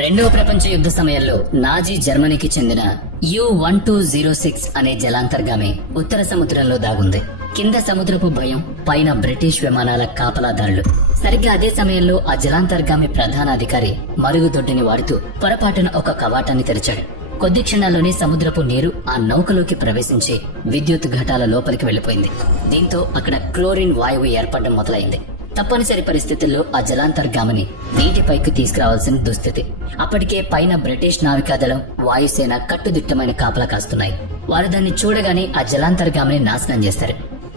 రెండవ ప్రపంచ యుద్ధ సమయంలో నాజీ జర్మనీకి చెందిన U-1206 అనే జలాంతర్గామి ఉత్తర సముద్రంలో దాగుంది. కింద సముద్రపు భయం, పైన బ్రిటిష్ విమానాల కాపలాదారులు. సరిగ్గా అదే సమయంలో ఆ జలాంతర్గామి ప్రధానాధికారి మరుగుదొడ్డిని వాడుతూ పొరపాటున ఒక కవాటాన్ని తెరిచాడు. కొద్ది క్షణాల్లోనే సముద్రపు నీరు ఆ నౌకలోకి ప్రవేశించి విద్యుత్ ఘటాల లోపలికి వెళ్లిపోయింది. దీంతో అక్కడ క్లోరిన్ వాయువు ఏర్పడడం మొదలైంది. తప్పనిసరి పరిస్థితుల్లో ఆ జలాంతర్గామిని నీటిపైకి తీసుకురావాల్సిన దుస్థితి. అప్పటికే పైన బ్రిటిష్ నావికాదళం, వాయుసేన కట్టుదిట్టమైన కాపలా కాస్తున్నాయి. వారు దాన్ని చూడగానే ఆ జలాంతర్గామిని నాశనం చేస్తారు.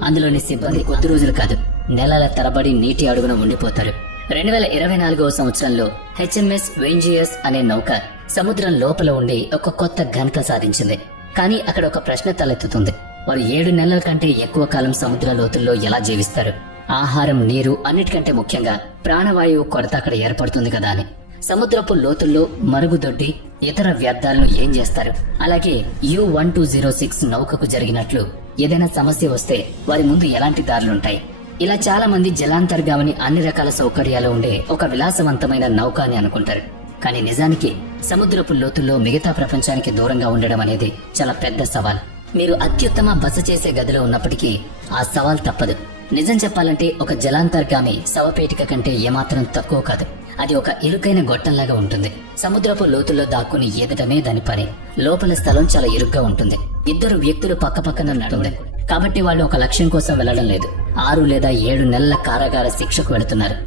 అందులోని సిబ్బంది కొద్ది రోజులు కాదు, నెలల తరబడి నీటి అడుగున ఉండిపోతారు. 2024వ సంవత్సరంలో HMS వెంజియస్ అనే నౌక సముద్రం లోపల ఉండి ఒక కొత్త ఘనత సాధించింది. కానీ అక్కడ ఒక ప్రశ్న తలెత్తుతుంది. వారు 7 నెలల కంటే ఎక్కువ కాలం సముద్ర లోతుల్లో ఎలా జీవిస్తారు? ఆహారం, నీరు, అన్నిటికంటే ముఖ్యంగా ప్రాణవాయువు కొరత అక్కడ ఏర్పడుతుంది కదా అని. సముద్రపు లోతుల్లో మరుగుదొడ్డి, ఇతర వ్యర్థాలను ఏం చేస్తారు? అలాగే U-1206 నౌకకు జరిగినట్లు ఏదైనా సమస్య వస్తే వారి ముందు ఎలాంటి దారులుంటాయి? ఇలా చాలా మంది జలాంతర్గామిని అన్ని రకాల సౌకర్యాలు ఉండే ఒక విలాసవంతమైన నౌక అని అనుకుంటారు. కానీ నిజానికి సముద్రపు లోతుల్లో మిగతా ప్రపంచానికి దూరంగా ఉండడం అనేది చాలా పెద్ద సవాల్. మీరు అత్యుత్తమ బస చేసే గదిలో ఉన్నప్పటికీ ఆ సవాల్ తప్పదు. నిజం చెప్పాలంటే ఒక జలాంతర్గామి శవపేటిక కంటే ఏమాత్రం తక్కువ కాదు. అది ఒక ఇరుకైన గొట్టంలాగా ఉంటుంది. సముద్రపు లోతుల్లో దాక్కుని ఈదటమే దాని పని. లోపల స్థలం చాలా ఇరుగ్గా ఉంటుంది. ఇద్దరు వ్యక్తులు పక్కపక్కన నడవడం, కాబట్టి వాళ్ళు ఒక లక్ష్యం కోసం వెళ్లడం లేదు. 6 లేదా 7 నెలల కారాగార శిక్షకు వెళుతున్నారు.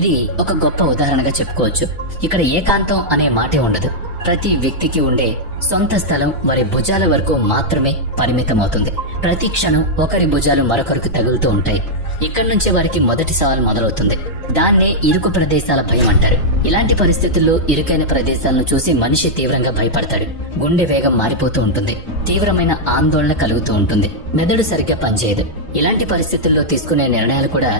ఇది ఒక గొప్ప ఉదాహరణగా చెప్పుకోవచ్చు. ఇక్కడ ఏకాంతం అనే మాటే ఉండదు. ప్రతి వ్యక్తికి ఉండే సొంత స్థలం వారి భుజాల వరకు మాత్రమే పరిమితమవుతుంది. ప్రతి క్షణం ఒకరి భుజాలు మరొకరికి తగులుతూ ఉంటాయి. ఇక్కడి నుంచే వారికి మొదటి సవాల్ మొదలవుతుంది. దాన్నే ఇరుకు ప్రదేశాల భయం అంటారు. ఇలాంటి పరిస్థితుల్లో ఇరుకైన ప్రదేశాలను చూసి మనిషి తీవ్రంగా భయపడతాడు. గుండె వేగం మారిపోతూ ఉంటుంది. తీవ్రమైన ఆందోళన కలుగుతూ ఉంటుంది. మెదడు సరిగ్గా పనిచేయదు. ఇలాంటి పరిస్థితుల్లో తీసుకునే నిర్ణయాలు కూడా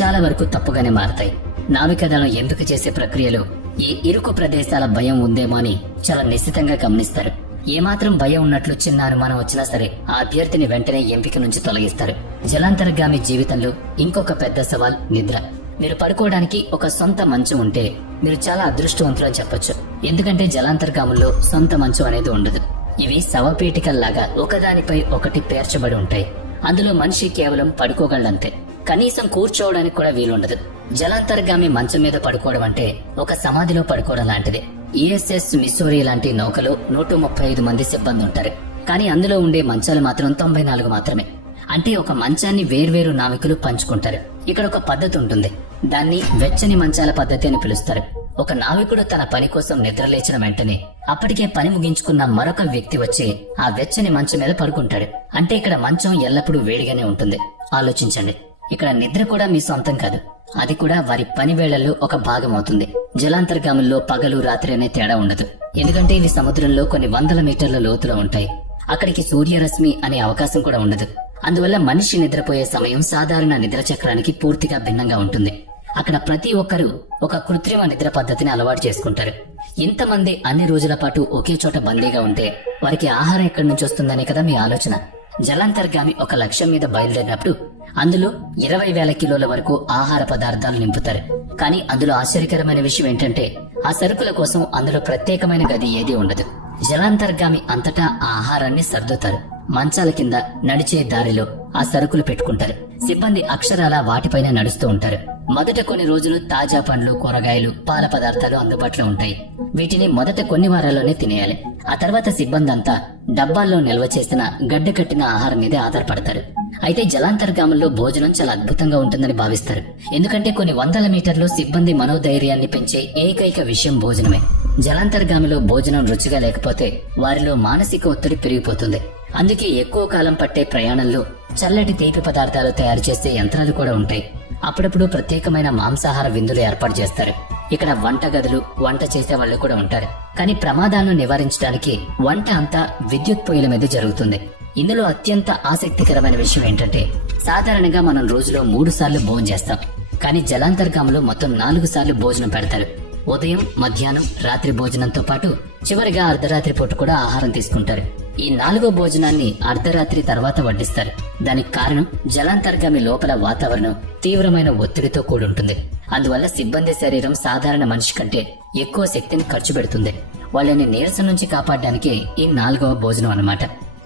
చాలా వరకు తప్పుగానే మారతాయి. నావికాదళం ఎందుకు చేసే ప్రక్రియలో ఈ ఇరుకు ప్రదేశాల భయం ఉందేమో అని చాలా నిశ్చితంగా గమనిస్తారు. ఏమాత్రం భయం ఉన్నట్లు చిన్న అనుమానం వచ్చినా సరే ఆ అభ్యర్థిని వెంటనే ఎంపిక నుంచి తొలగిస్తారు. జలాంతర్గామి జీవితంలో ఇంకొక పెద్ద సవాల్ నిద్ర. మీరు పడుకోవడానికి ఒక సొంత మంచం ఉంటే మీరు చాలా అదృష్టవంతులు అని చెప్పొచ్చు. ఎందుకంటే జలాంతర్గాముల్లో సొంత మంచం అనేది ఉండదు. ఇవి శవపేటికల్లాగా ఒకదానిపై ఒకటి పేర్చబడి ఉంటాయి. అందులో మనిషి కేవలం పడుకోగలంతే. కనీసం కూర్చోవడానికి కూడా వీలుండదు. జలాంతర్గామి మంచం మీద పడుకోవడం అంటే ఒక సమాధిలో పడుకోవడం లాంటిది. USS మిస్సోరీ లాంటి నౌకలో 135 మంది సిబ్బంది ఉంటారు. కానీ అందులో ఉండే మంచాలు మాత్రం 94 మాత్రమే. అంటే ఒక మంచాన్ని వేర్వేరు నావికులు పంచుకుంటారు. ఇక్కడ ఒక పద్ధతి ఉంటుంది. దాన్ని వెచ్చని మంచాల పద్ధతి అని పిలుస్తారు. ఒక నావికుడు తన పని కోసం నిద్రలేచిన వెంటనే అప్పటికే పని ముగించుకున్న మరొక వ్యక్తి వచ్చి ఆ వెచ్చని మంచం మీద పడుకుంటాడు. అంటే ఇక్కడ మంచం ఎల్లప్పుడూ వేడిగానే ఉంటుంది. ఆలోచించండి, ఇక్కడ నిద్ర కూడా మీ సొంతం కాదు. అది కూడా వారి పని వేళల్లో ఒక భాగం అవుతుంది. జలాంతర్గాముల్లో పగలు రాత్రి అనే తేడా ఉండదు. ఎందుకంటే ఇవి సముద్రంలో కొన్ని వందల మీటర్ల లోతులో ఉంటాయి. అక్కడికి సూర్యరశ్మి అనే అవకాశం కూడా ఉండదు. అందువల్ల మనిషి నిద్రపోయే సమయం సాధారణ నిద్ర చక్రానికి పూర్తిగా భిన్నంగా ఉంటుంది. అక్కడ ప్రతి ఒక్కరూ ఒక కృత్రిమ నిద్ర పద్ధతిని అలవాటు చేసుకుంటారు. ఇంతమంది అన్ని రోజుల పాటు ఒకే చోట బందీగా ఉంటే వారికి ఆహారం ఎక్కడి నుంచి వస్తుందనే కదా మీ ఆలోచన. జలాంతర్గామి ఒక లక్ష్యం మీద బయలుదేరినప్పుడు అందులో 20,000 కిలోల వరకు ఆహార పదార్థాలు నింపుతారు. కానీ అందులో ఆశ్చర్యకరమైన విషయం ఏంటంటే ఆ సరుకుల కోసం అందులో ప్రత్యేకమైన గది ఏదీ ఉండదు. జలాంతర్గామి అంతటా ఆ ఆహారాన్ని సర్దుతారు. మంచాల కింద, నడిచే దారిలో ఆ సరుకులు పెట్టుకుంటారు. సిబ్బంది అక్షరాల వాటిపైన నడుస్తూ ఉంటారు. మొదట కొన్ని రోజులు తాజా పండ్లు, కూరగాయలు, పాల పదార్థాలు అందుబాటులో ఉంటాయి. వీటిని మొదట కొన్ని వారాల్లోనే తినేయాలి. ఆ తర్వాత సిబ్బంది అంతా డబ్బాల్లో నిల్వ చేసిన గడ్డ కట్టిన ఆహారం మీదే ఆధారపడతారు. అయితే జలాంతర్గాముల్లో భోజనం చాలా అద్భుతంగా ఉంటుందని భావిస్తారు. ఎందుకంటే కొన్ని వందల మీటర్లు సిబ్బంది మనోధైర్యాన్ని పెంచే ఏకైక విషయం భోజనమే. జలాంతర్గామిలో భోజనం రుచిగా లేకపోతే వారిలో మానసిక ఒత్తిడి పెరిగిపోతుంది. అందుకే ఎక్కువ కాలం పట్టే ప్రయాణంలో చల్లటి తీపి పదార్థాలు తయారు చేసే యంత్రాలు కూడా ఉంటాయి. అప్పుడప్పుడు ప్రత్యేకమైన మాంసాహార విందులు ఏర్పాటు చేస్తారు. ఇక్కడ వంట గదులు, వంట చేసే వాళ్ళు కూడా ఉంటారు. కానీ ప్రమాదాలను నివారించడానికి వంట అంతా విద్యుత్ పొయ్యిల మీద జరుగుతుంది. ఇందులో అత్యంత ఆసక్తికరమైన విషయం ఏంటంటే సాధారణంగా మనం రోజులో 3 సార్లు భోజనం చేస్తాం. కానీ జలాంతర్గాములో మొత్తం 4 సార్లు భోజనం పెడతారు. ఉదయం, మధ్యాహ్నం, రాత్రి భోజనంతో పాటు చివరిగా అర్ధరాత్రి పూట కూడా ఆహారం తీసుకుంటారు. ఈ 4వ భోజనాన్ని అర్ధరాత్రి తర్వాత వడ్డిస్తారు. దానికి కారణం జలాంతర్గామి లోపల వాతావరణం తీవ్రమైన ఒత్తిడితో కూడుంటుంది. అందువల్ల సిబ్బంది శరీరం సాధారణ మనిషి కంటే ఎక్కువ శక్తిని ఖర్చు పెడుతుంది. వాళ్ళని నీరసం నుంచి కాపాడడానికే ఈ 4వ భోజనం అన్నమాట.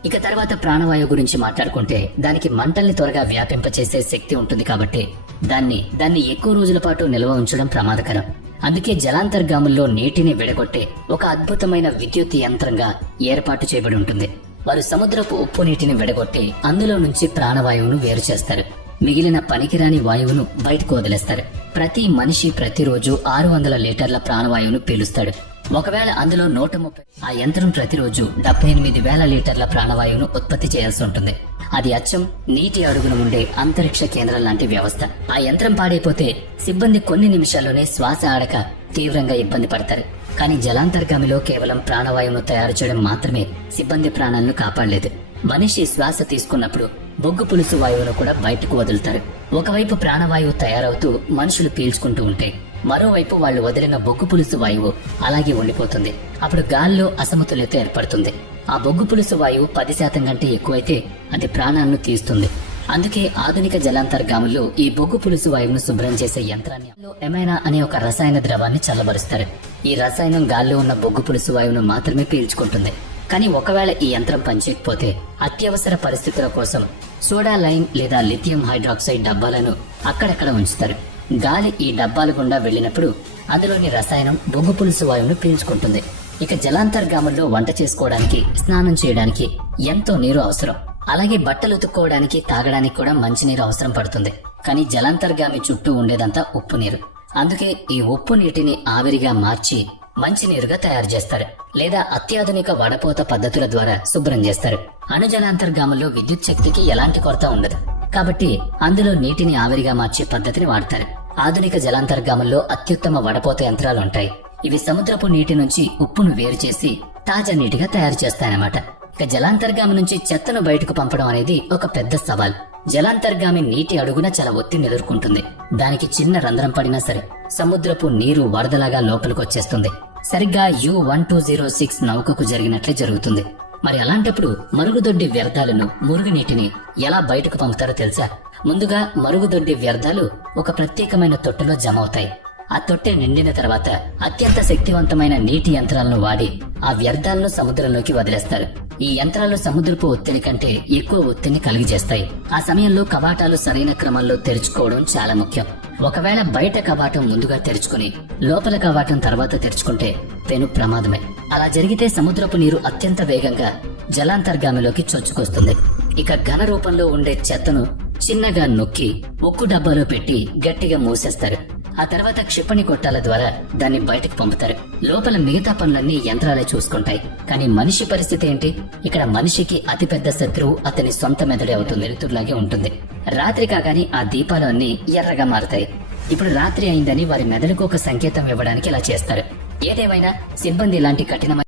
ఇక తర్వాత ప్రాణవాయువు గురించి మాట్లాడుకుంటే దానికి మంటల్ని త్వరగా వ్యాపింపచేసే శక్తి ఉంటుంది కాబట్టి దాన్ని ఎక్కువ రోజుల పాటు నిల్వ ఉంచడం ప్రమాదకరం. అందుకే జలాంతర్గాముల్లో నీటిని విడగొట్టే ఒక అద్భుతమైన విద్యుత్ యంత్రంగా ఏర్పాటు చేయబడి ఉంటుంది. వారు సముద్రపు ఉప్పు నీటిని విడగొట్టి అందులో నుంచి ప్రాణవాయువును వేరు చేస్తారు. మిగిలిన పనికిరాని వాయువును బయటకు వదిలేస్తారు. ప్రతి మనిషి ప్రతిరోజు 600 లీటర్ల ప్రాణవాయువును పీలుస్తాడు. ఒకవేళ అందులో 130, ఆ యంత్రం ప్రతిరోజు 78,000 లీటర్ల ప్రాణవాయువును ఉత్పత్తి చేయాల్సి ఉంటుంది. అది అచ్చం నీటి అడుగున ఉండే అంతరిక్ష కేంద్రం లాంటి వ్యవస్థ. ఆ యంత్రం పాడైపోతే సిబ్బంది కొన్ని నిమిషాల్లోనే శ్వాస ఆడక తీవ్రంగా ఇబ్బంది పడతారు. కానీ జలాంతర్గామిలో కేవలం ప్రాణవాయువును తయారు చేయడం మాత్రమే సిబ్బంది ప్రాణాలను కాపాడలేదు. మనిషి శ్వాస తీసుకున్నప్పుడు బొగ్గు పులుసు వాయువును కూడా బయటకు వదులుతారు. ఒకవైపు ప్రాణవాయువు తయారవుతూ మనుషులు పీల్చుకుంటూ ఉంటే మరోవైపు వాళ్ళు వదిలిన బొగ్గు పులుసు వాయువు అలాగే ఉండిపోతుంది. అప్పుడు గాల్లో అసమతుల్యత ఏర్పడుతుంది. ఆ బొగ్గు పులుసు వాయువు 10% కంటే ఎక్కువైతే అది ప్రాణాలను తీస్తుంది. అందుకే ఆధునిక జలాంతర్గాముల్లో ఈ బొగ్గు పులుసు వాయువును శుభ్రం చేసే యంత్రాన్ని ఎమైనా అనే ఒక రసాయన ద్రవాన్ని చల్లబరుస్తారు. ఈ రసాయనం గాల్లో ఉన్న బొగ్గు పులుసు వాయువును మాత్రమే పీల్చుకుంటుంది. కానీ ఒకవేళ ఈ యంత్రం పనిచేయకపోతే అత్యవసర పరిస్థితుల కోసం సోడా లైమ్ లేదా లిథియం హైడ్రాక్సైడ్ డబ్బాలను అక్కడక్కడ ఉంచుతారు. గాలి ఈ డబ్బాల గుండా వెళ్లినప్పుడు అందులోని రసాయనం బొగ్గు పులుసు వాయువును పీల్చుకుంటుంది. ఇక జలాంతర్గాముల్లో వంట చేసుకోవడానికి, స్నానం చేయడానికి ఎంతో నీరు అవసరం. అలాగే బట్టలు ఉతుక్కోవడానికి, తాగడానికి కూడా మంచినీరు అవసరం పడుతుంది. కానీ జలాంతర్గామి చుట్టూ ఉండేదంతా ఉప్పు నీరు. అందుకే ఈ ఉప్పు నీటిని ఆవిరిగా మార్చి మంచినీరుగా తయారు చేస్తారు, లేదా అత్యాధునిక వడపోత పద్ధతుల ద్వారా శుభ్రం చేస్తారు. అణుజలాంతర్గాముల్లో విద్యుత్ శక్తికి ఎలాంటి కొరత ఉండదు కాబట్టి అందులో నీటిని ఆవిరిగా మార్చే పద్ధతిని వాడతారు. ఆధునిక జలాంతర్గాముల్లో అత్యుత్తమ వడపోత యంత్రాలు ఉంటాయి. ఇవి సముద్రపు నీటి నుంచి ఉప్పును వేరు చేసి తాజా నీటిగా తయారు చేస్తాయన్నమాట. ఇక జలాంతర్గామి నుంచి చెత్తను బయటకు పంపడం అనేది ఒక పెద్ద సవాల్. జలాంతర్గామి నీటి అడుగున చాలా ఒత్తిడిని ఎదుర్కొంటుంది. దానికి చిన్న రంధ్రం పడినా సరే సముద్రపు నీరు వరదలాగా లోపలికొచ్చేస్తుంది. సరిగ్గా U1206 నౌకకు జరిగినట్లే జరుగుతుంది. మరి అలాంటప్పుడు మరుగుదొడ్డి వ్యర్థాలను, మురుగునీటిని ఎలా బయటకు పంపుతారో తెలుసా? ముందుగా మరుగుదొడ్డి వ్యర్థాలు ఒక ప్రత్యేకమైన తొట్టెలో జమ అవుతాయి. ఆ తొట్టె నిండిన తర్వాత అత్యంత శక్తివంతమైన నీటి యంత్రాలను వాడి ఆ వ్యర్థాలను సముద్రంలోకి వదిలేస్తారు. ఈ యంత్రాలు సముద్రపు ఒత్తిడి కంటే ఎక్కువ ఒత్తిడిని కలిగజేస్తాయి. ఆ సమయంలో కవాటాలు సరైన క్రమంలో తెరుచుకోవడం చాలా ముఖ్యం. ఒకవేళ బయట కవాటం ముందుగా తెరుచుకుని లోపల కవాటం తర్వాత తెరుచుకుంటే పెను ప్రమాదమే. అలా జరిగితే సముద్రపు నీరు అత్యంత వేగంగా జలాంతర్గామిలోకి చొచ్చుకొస్తుంది. ఇక ఘన రూపంలో ఉండే చెత్తను చిన్నగా నొక్కి ఉక్కు డబ్బాలో పెట్టి గట్టిగా మూసేస్తారు. ఆ తర్వాత క్షిపణి కొట్టాల ద్వారా దాన్ని బయటకు పంపుతారు. లోపల మిగతా పనులన్నీ యంత్రాలే చూసుకుంటాయి. కానీ మనిషి పరిస్థితి ఏంటి? ఇక్కడ మనిషికి అతిపెద్ద శత్రువు అతని సొంత మెదడే అవుతుంది. వెలుతురులాగే ఉంటుంది. రాత్రి కాగానే ఆ దీపాలు అన్ని ఎర్రగా మారుతాయి. ఇప్పుడు రాత్రి అయిందని వారి మెదడుకు ఒక సంకేతం ఇవ్వడానికి ఇలా చేస్తారు. ఏదేమైనా సిబ్బంది ఇలాంటి కఠినమైన